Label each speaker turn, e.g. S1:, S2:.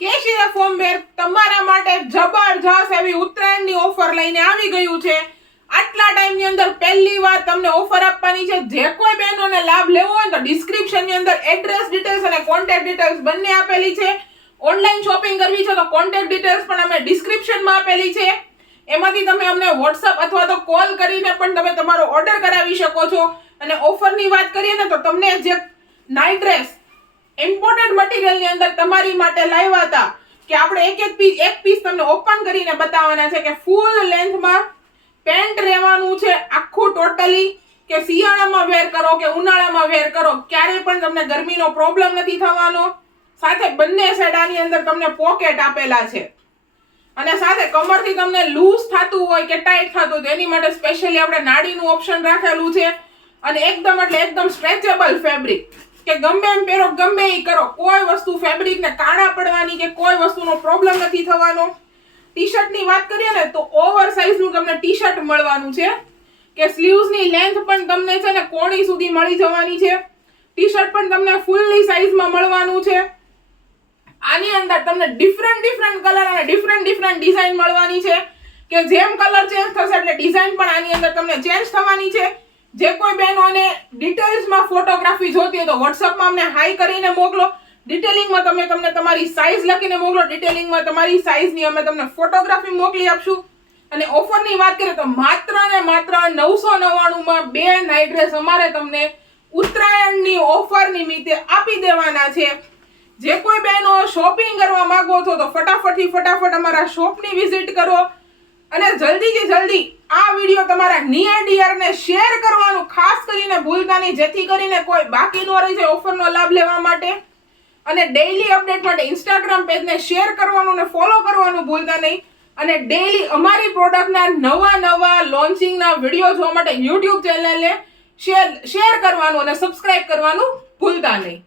S1: કેશિયા form વેર તમારા માટે જબરજસ્ત એવી ઉત્તરાયણની ઓફર લઈને આવી ગયું છે. આટલા ટાઈમની અંદર પહેલી વાર તમને ઓફર આપવાની છે. જે કોઈ બહેનોને લાભ લેવો હોય તો ડિસ્ક્રિપ્શનની અંદર એડ્રેસ ડિટેલ્સ અને કોન્ટેક્ટ ડિટેલ્સ બંને આપેલી છે. ઓનલાઈન શોપિંગ કરવી છે તો કોન્ટેક્ટ ડિટેલ્સ પણ અમે ડિસ્ક્રિપ્શનમાં આપેલી છે. એમાંથી તમે અમને વોટ્સઅપ અથવા તો કોલ કરીને પણ તમે તમારો ઓર્ડર કરાવી શકો છો. અને ઓફરની વાત કરીએ ને તો તમને જે નાઇટ ડ્રેસ ઇમ્પોર્ટન્ટ મટીરિયલની અંદર તમારી માટે લાવ્યા હતા કે આપણે એક એક પીસ એક પીસ તમને ઓપન કરીને બતાવવાના છે કે ફૂલ લેન્થમાં પેન્ટ રહેવાનું છે, આખું ટોટલી કે શિયાળામાં વેર કરો કે ઉનાળામાં વેર કરો, ક્યારેય પણ તમને ગરમીનો પ્રોબ્લેમ નથી થવાનો. સાથે બંને સેડાની અંદર તમને પોકેટ આપેલા છે. અને સાથે કમરથી તમને લૂઝ થતું હોય કે ટાઈટ થતું હોય એની માટે સ્પેશિયલી આપણે નાડીનું ઓપ્શન રાખેલું છે. અને એકદમ એટલે એકદમ સ્ટ્રેચેબલ ફેબ્રિક કે ગમે એમ પહેરો, ગમે એ કરો. કોઈ વસ્તુ ફેબ્રિકને કાણા પડવાની કે કોઈ વસ્તુનો પ્રોબ્લેમ નથી થવાનો. ટી શર્ટની વાત કરીએ ને, તો ઓવર સાઇઝનું તમને ટી શર્ટ મળવાનું છે. કે સ્લીવ્સની લેન્થ પણ તમને છે ને કોણી સુધી મળી જવાની છે. ટી શર્ટ પણ તમને ફૂલની સાઇઝમાં મળવાનું છે. આની અંદર તમને ડિફરન્ટ ડિફરન્ટ કલર અને ડિફરન્ટ ડિફરન્ટ ડિઝાઇન મળવાની છે. કે જેમ કલર ચેન્જ થશે એટલે ડિઝાઇન પણ આની અંદર તમને ચેન્જ થવાની છે. જે કોઈ બહેનોને ડિટેલ્સમાં ફોટોગ્રાફી જોતી હોય તો વોટ્સઅપમાં અમને હાઈ કરીને મોકલો. ડિટેલિંગમાં તમે તમને તમારી સાઇઝ લખીને મોકલો. ડિટેલિંગમાં તમારી સાઇઝની અમે તમને ફોટોગ્રાફી મોકલી આપશું. અને ઓફરની વાત કરીએ તો માત્ર ને માત્ર નવસો નવ્વાણુંમાં બે નાઇટ ડ્રેસ અમારે તમને ઉત્તરાયણની ઓફર નિમિત્તે આપી દેવાના છે. જે કોઈ બહેનો શોપિંગ કરવા માંગો છો તો ફટાફટથી ફટાફટ અમારા શોપની વિઝિટ કરો. અને જલ્દીથી જલ્દી આ વીડિયો તમારા નિયર ડિયરને શેર કરવાનું, ખાસ કરીને ભૂલતા નહીં જેથી કરીને કોઈ બાકી ન રહી જાય ઓફરનો લાભ લેવા માટે. અને ડેઈલી અપડેટ માટે ઇન્સ્ટાગ્રામ પેજને શેર કરવાનું અને ફોલો કરવાનું ભૂલતા નહીં. અને ડેઈલી અમારી પ્રોડક્ટના નવા નવા લોન્ચિંગના વીડિયો જોવા માટે યુટ્યુબ ચેનલને શેર શેર કરવાનું અને સબસ્ક્રાઇબ કરવાનું ભૂલતા નહીં.